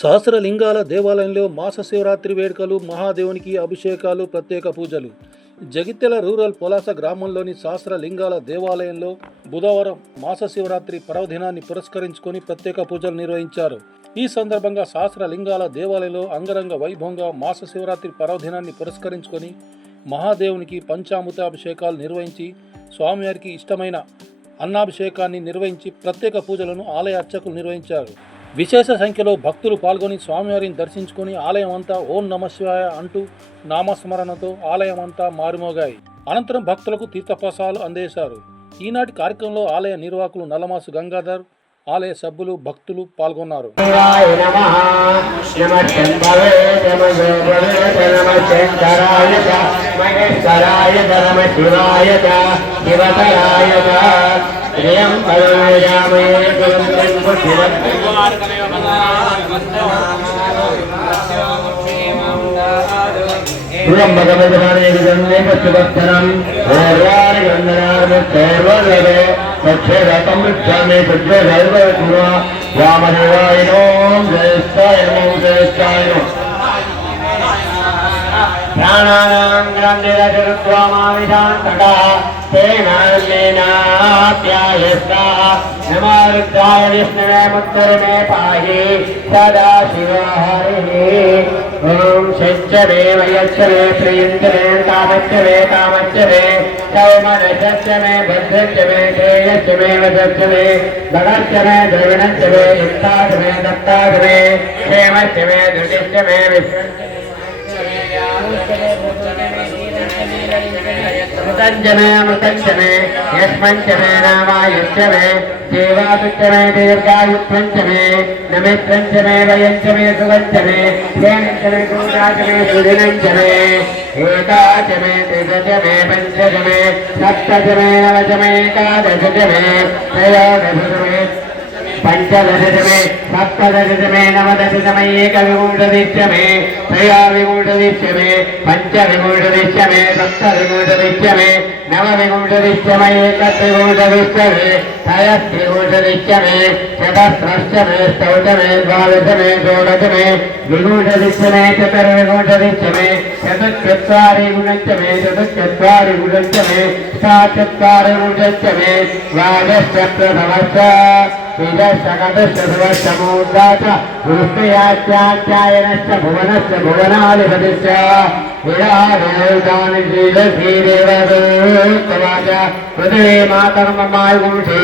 సహస్రలింగాల దేవాలయంలో మాస శివరాత్రి వేడుకలు, మహాదేవునికి అభిషేకాలు, ప్రత్యేక పూజలు. జగిత్యాల రూరల్ పొలాస గ్రామంలోని సహస్రలింగాల దేవాలయంలో బుధవారం మాస శివరాత్రి పర్వదినాన్ని పురస్కరించుకొని ప్రత్యేక పూజలు నిర్వహించారు. ఈ సందర్భంగా సహస్రలింగాల దేవాలయంలో అంగరంగ వైభవంగా మాస శివరాత్రి పర్వదినాన్ని పురస్కరించుకొని మహాదేవునికి పంచామృతాభిషేకాలు నిర్వహించి స్వామివారికి ఇష్టమైన అన్నాభిషేకాన్ని నిర్వహించి ప్రత్యేక పూజలను ఆలయ అర్చకులు నిర్వహించారు. విశేష సంఖ్యలో భక్తులు పాల్గొని స్వామివారిని దర్శించుకొని ఆలయం అంతా ఓం నమః శివాయ అంటూ నామస్మరణతో ఆలయం అంతా మారుమోగాయి. అనంతరం భక్తులకు తీర్థప్రసాదాలు అందజేశారు. ఈనాటి కార్యక్రమంలో ఆలయ నిర్వాహకులు నల్లమాసు గంగాధర్, ఆలయ సభ్యులు, భక్తులు పాల్గొన్నారు. नमोरुद्राय विष्णवे मुत्तरमे पाहि सदा शिवो हरिः ओम शच्चवे वयच्चवे प्रियञ्चवे कामच्चवे कामच्चवे सौमनशच्चवे भद्रच्चवे श्रेयश्चवे वशच्चवे भगच्चवे द्रविणच्चवे युक्ताचवे दत्ताचवे क्षेमच्चवे धृतिश्चवे मृतञ्जमे अमृतञ्जमे यस्मञ्जमे नामायुञ्जमे देवायुञ्जमे दीर्घायुत्वञ्जमे नमित्रञ्जमे वयञ्जमे सुवञ्जमे येनञ्जमे कूटाचमे सुदिनञ्जमे एकाचमे त्रिदशमे पञ्चजमे सप्तजमे नवजमे एकादशजमे त्रयोदशजमे पंचदशमे सप्तदशमे नवदशमे एकविंशतिशमे त्रयोविंशतिशमे पंचविंशतिशमे सप्तविंशतिशमे नवविंशतिशमे एकत्रिंशतिशमे त्रयस्त्रिंशतिशमे चतुस्रश्चमे षोडशमे द्वादशमे षोडशमे विंशतिशमे चतुर्विंशतिशमे चतुश्चत्वारिंशमे चतुश्चत्वारिंशमे षट्चत्वारिंशमे द्वादशप्रथमश्च विदशकदशसमूर्धाच वृष्टयाच्याचायनश्च भुवनश्च भुवनाधिपतिश्च विराजोदानि श्रीदेवदूतवाच पृथिवी मातर्ममायुंषे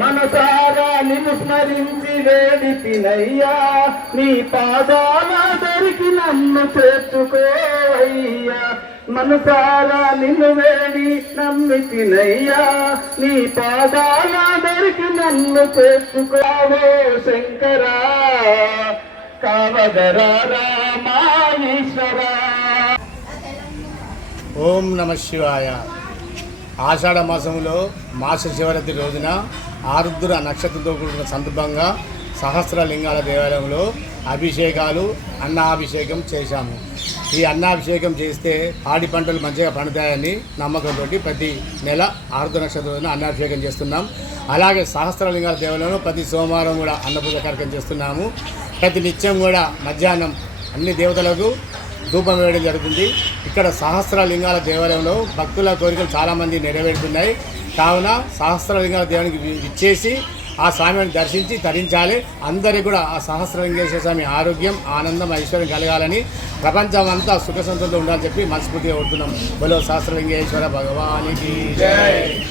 మనసారా నిన్ను స్మరించి వేడితినయ్యా నీ పాదాల దరికి నన్ను చేర్చుకోవయ్యా మనసారా నిన్ను వేడి నమ్మితినయ్యా నీ పాదాల దరికి నన్ను చేర్చుకోవో శంకరా కావదరా రామాయేశ్వరా. ఓం నమః శివాయ. ఆషాఢ మాసంలో మాస శివరాత్రి రోజున ఆరుద్ర నక్షత్రంతో కూడిన సందర్భంగా సహస్రలింగాల దేవాలయంలో అభిషేకాలు అన్నాభిషేకం చేశాము. ఈ అన్నాభిషేకం చేస్తే పాడి పంటలు మంచిగా పండుతాయని నమ్మకంతో ప్రతి నెల ఆరుద్ర నక్షత్రంలో అన్నాభిషేకం చేస్తున్నాం. అలాగే సహస్రలింగాల దేవాలయంలో ప్రతి సోమవారం కూడా అన్నపూజ కార్యక్రమం చేస్తున్నాము. ప్రతి నిత్యం కూడా మధ్యాహ్నం అన్ని దేవతలకు ధూపం వేయడం జరుగుతుంది. ఇక్కడ సహస్రలింగాల దేవాలయంలో భక్తుల కోరికలు చాలామంది నెరవేరుతున్నాయి. కావున సహస్రలింగాల దేవునికి ఇచ్చేసి ఆ స్వామిని దర్శించి తరించాలి. అందరికీ కూడా ఆ సహస్రలింగేశ్వర స్వామి ఆరోగ్యం, ఆనందం, ఐశ్వర్యం కలగాలని, ప్రపంచం అంతా సుఖ సంతోషంతో ఉండాలని చెప్పి మనస్ఫూర్తిగా కోరుతున్నాం. బలో సహస్రలింగేశ్వర భగవానికి జై.